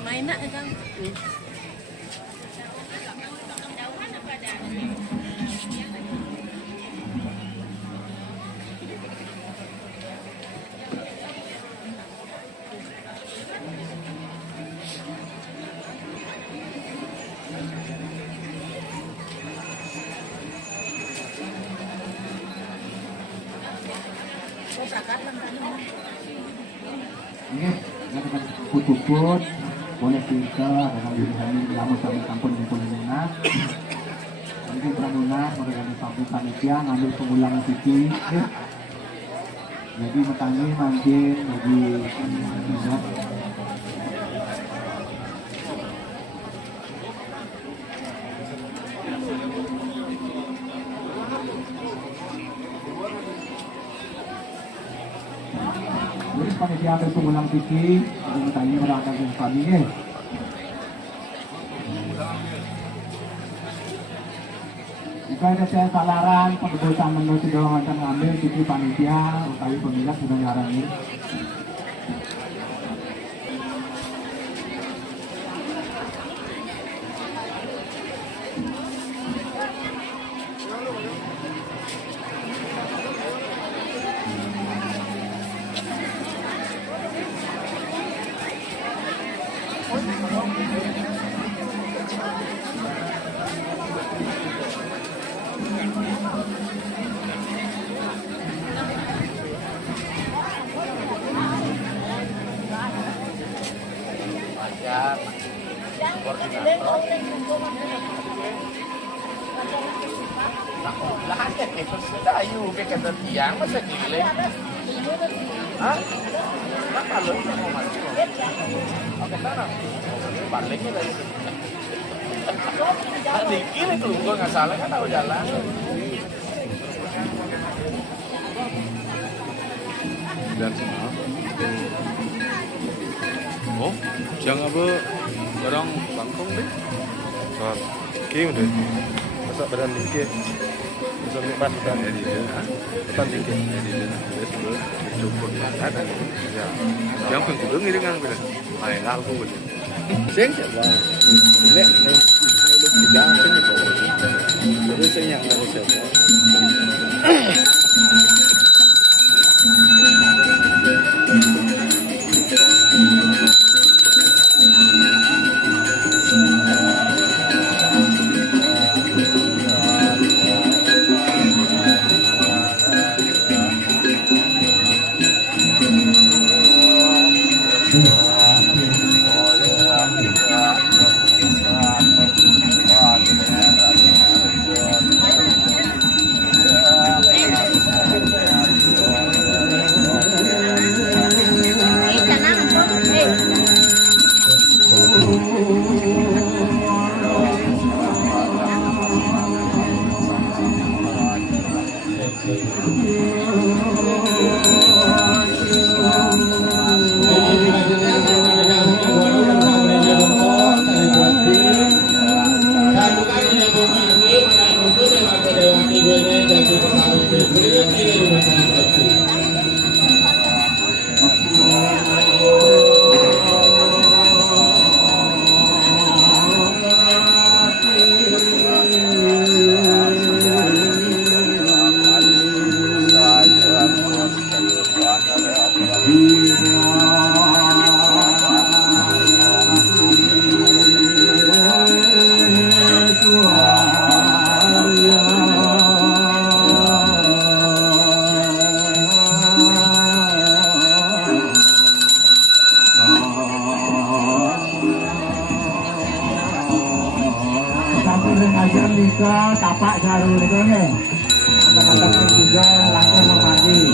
Mainan kan? Put-put boleh kita dengan diri kami lama sampai kampung di Pulununa. Nanti Pramuna mengenai kampung panitia ngambil pengulangan titik. Jadi bertanya mancing jadi bisa. Jadi panitia ambil pengulang titik. Jadi bertanya merangkak dengan kami ni. Jika ada saya salaran penyebutan menu sudah macam ambil titik panitia utawi pemilik sudah ngarani. Lahat yan eh, kung sila ayubi ka na tiyang, masagili. Ha? Nakalo na mo man. Okay, sana. Balik nila yun. Nagigili ko, kung nga salah ka na o jalan. Dan semua. Oh, jangan apa barang bangkong deh. Soal kim deh. Masa badan dikit. Masa pas badan jadi dia. Badan dikit jadi dia. Dia sebelum cukup ada. Ya. Yang penting ini dengan benar. Main lalu benar. Sen coba. Lihat ni lu tidak sen itu. Terus sen yang ada siapa. Tapak jaru itu nih. Kata-kata juga langsung mati.